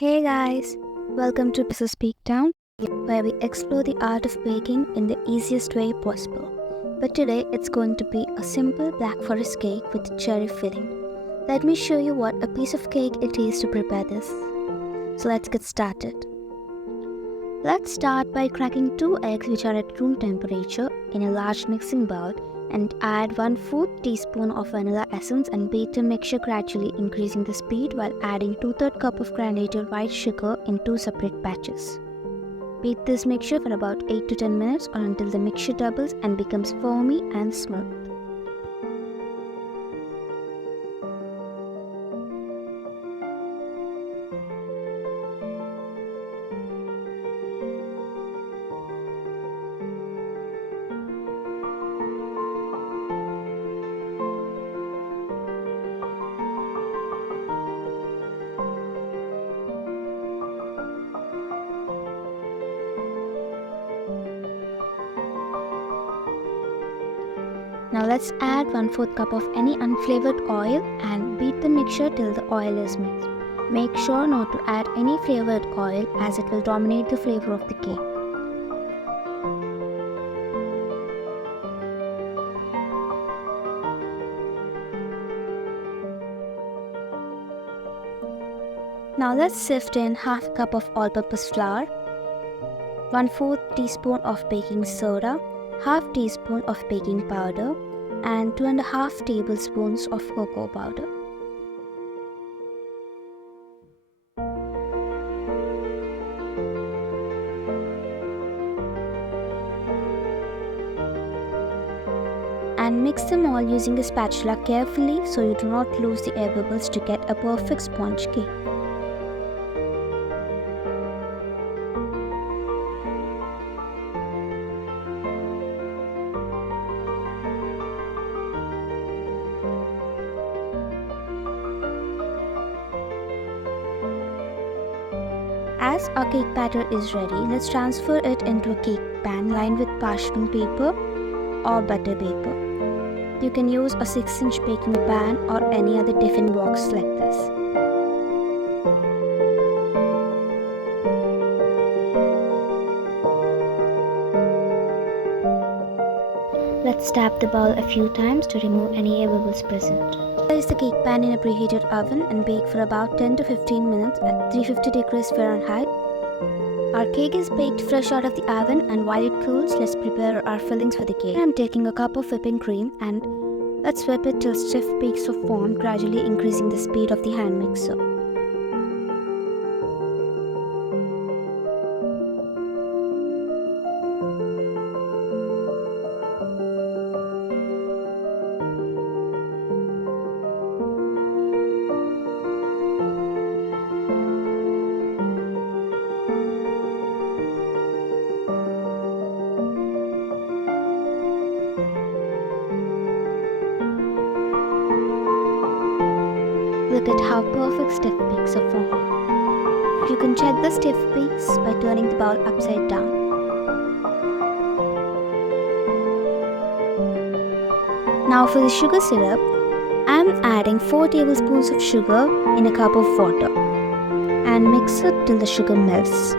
Hey guys, welcome to Mrs. Speak Down, where we explore the art of baking in the easiest way possible. But today it's going to be a simple black forest cake with cherry filling. Let me show you what a piece of cake it is to prepare this. So let's get started. Let's start by cracking 2 eggs which are at room temperature in a large mixing bowl and add 1/4 teaspoon of vanilla essence and beat the mixture, gradually increasing the speed while adding 2/3 cup of granulated white sugar in 2 separate batches. Beat this mixture for about 8 to 10 minutes or until the mixture doubles and becomes foamy and smooth. Now let's add 1/4 cup of any unflavored oil and beat the mixture till the oil is mixed. Make sure not to add any flavored oil as it will dominate the flavor of the cake. Now let's sift in 1/2 cup of all-purpose flour, 1/4 teaspoon of baking soda, 1/2 teaspoon of baking powder, and 2.5 tablespoons of cocoa powder. And mix them all using the spatula carefully so you do not lose the air bubbles to get a perfect sponge cake. As our cake batter is ready, let's transfer it into a cake pan lined with parchment paper or butter paper. You can use a 6-inch baking pan or any other tiffin box like this. Let's tap the bowl a few times to remove any air bubbles present. Place the cake pan in a preheated oven and bake for about 10 to 15 minutes at 350 degrees Fahrenheit. Our cake is baked fresh out of the oven, and while it cools, let's prepare our fillings for the cake. I'm taking a cup of whipping cream and let's whip it till stiff peaks of foam, gradually increasing the speed of the hand mixer. Look at how perfect stiff peaks are formed. You can check the stiff peaks by turning the bowl upside down. Now for the sugar syrup, I am adding 4 tablespoons of sugar in a cup of water and mix it till the sugar melts.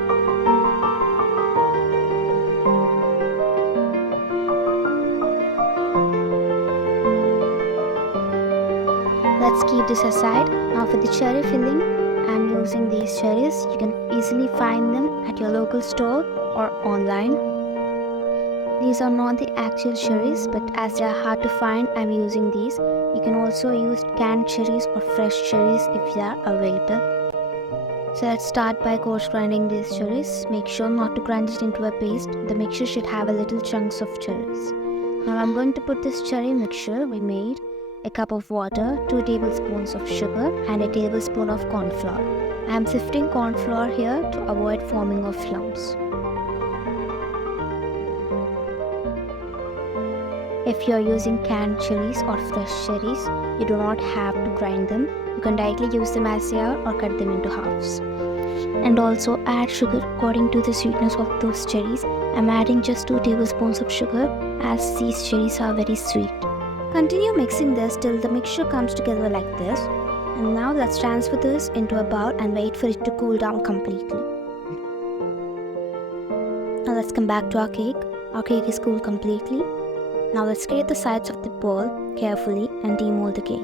Let's keep this aside. Now for the cherry filling, I am using these cherries. You can easily find them at your local store or online. These are not the actual cherries, but as they are hard to find, I am using these. You can also use canned cherries or fresh cherries if they are available. So let's start by coarse grinding these cherries. Make sure not to grind it into a paste. The mixture should have a little chunks of cherries. Now I'm going to put this cherry mixture we made, a cup of water, 2 tablespoons of sugar, and a tablespoon of corn flour. I am sifting corn flour here to avoid forming of lumps. If you are using canned cherries or fresh cherries, you do not have to grind them. You can directly use them as they are or cut them into halves. And also add sugar according to the sweetness of those cherries. I am adding just 2 tablespoons of sugar as these cherries are very sweet. Continue mixing this till the mixture comes together like this, And now let's transfer this into a bowl and wait for it to cool down completely. Now let's come back to our cake. Our cake is cooled completely. Now let's scrape the sides of the bowl carefully and demold the cake.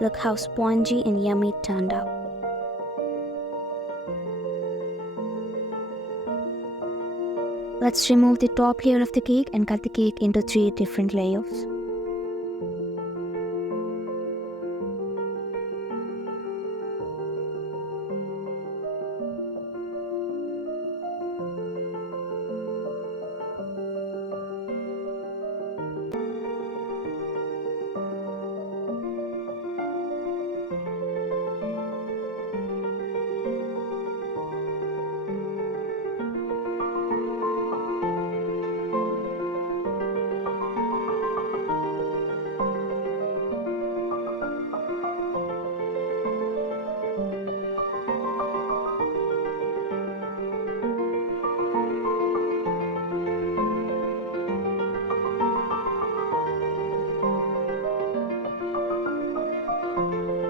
Look how spongy and yummy it turned out. Let's remove the top layer of the cake and cut the cake into 3 different layers.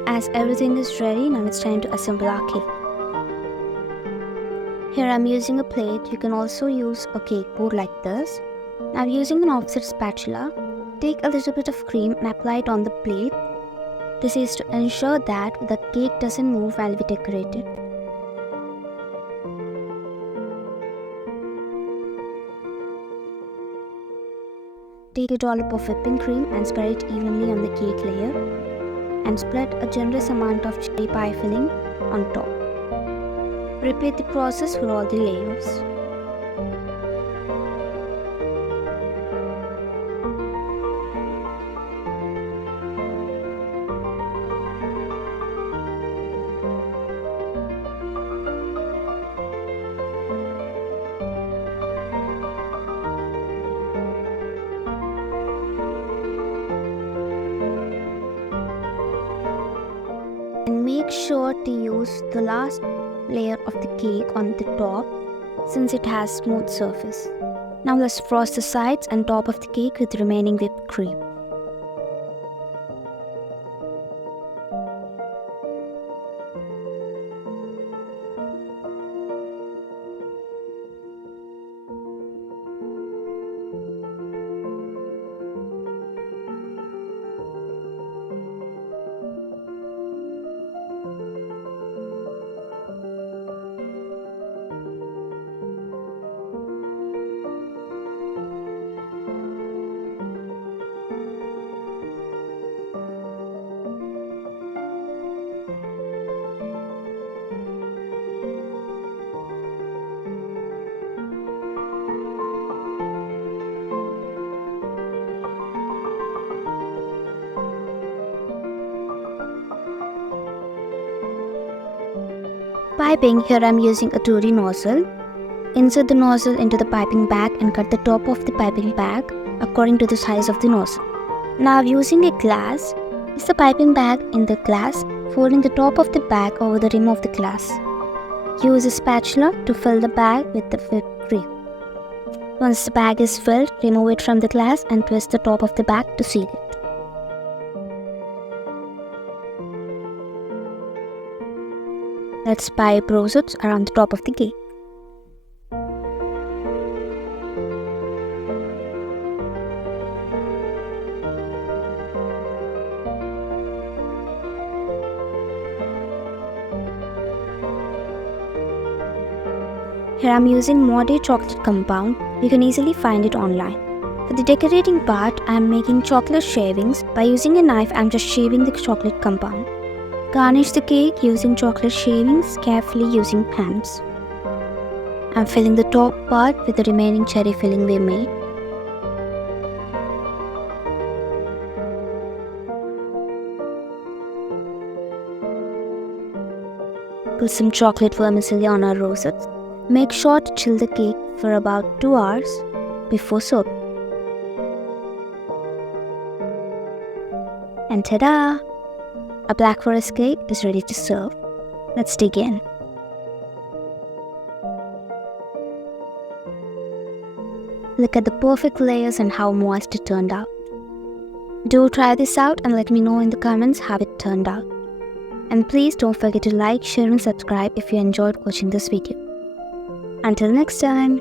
As everything is ready, now it's time to assemble our cake. Here I'm using a plate. You can also use a cake board like this. Now using an offset spatula, take a little bit of cream and apply it on the plate. This is to ensure that the cake doesn't move while we decorate it. Take a dollop of whipping cream and spread it evenly on the cake layer. And spread a generous amount of cherry pie filling on top. Repeat the process for all the layers. And make sure to use the last layer of the cake on the top since it has smooth surface. Now let's frost the sides and top of the cake with the remaining whipped cream. Piping, here I am using a 2D nozzle. Insert the nozzle into the piping bag and cut the top of the piping bag according to the size of the nozzle. Now using a glass, place the piping bag in the glass, folding the top of the bag over the rim of the glass. Use a spatula to fill the bag with the whipped cream. Once the bag is filled, remove it from the glass and twist the top of the bag to seal it. Let's pipe rosettes around the top of the cake. Here I am using Mode chocolate compound. You can easily find it online. For the decorating part, I am making chocolate shavings. By using a knife, I am just shaving the chocolate compound. Garnish the cake using chocolate shavings, carefully using hands. I am filling the top part with the remaining cherry filling we made. Put some chocolate vermicelli on our rosettes. Make sure to chill the cake for about 2 hours before serving. And ta-da! A Black Forest cake is ready to serve. Let's dig in. Look at the perfect layers and how moist it turned out. Do try this out and let me know in the comments how it turned out. And please don't forget to like, share and subscribe if you enjoyed watching this video. Until next time.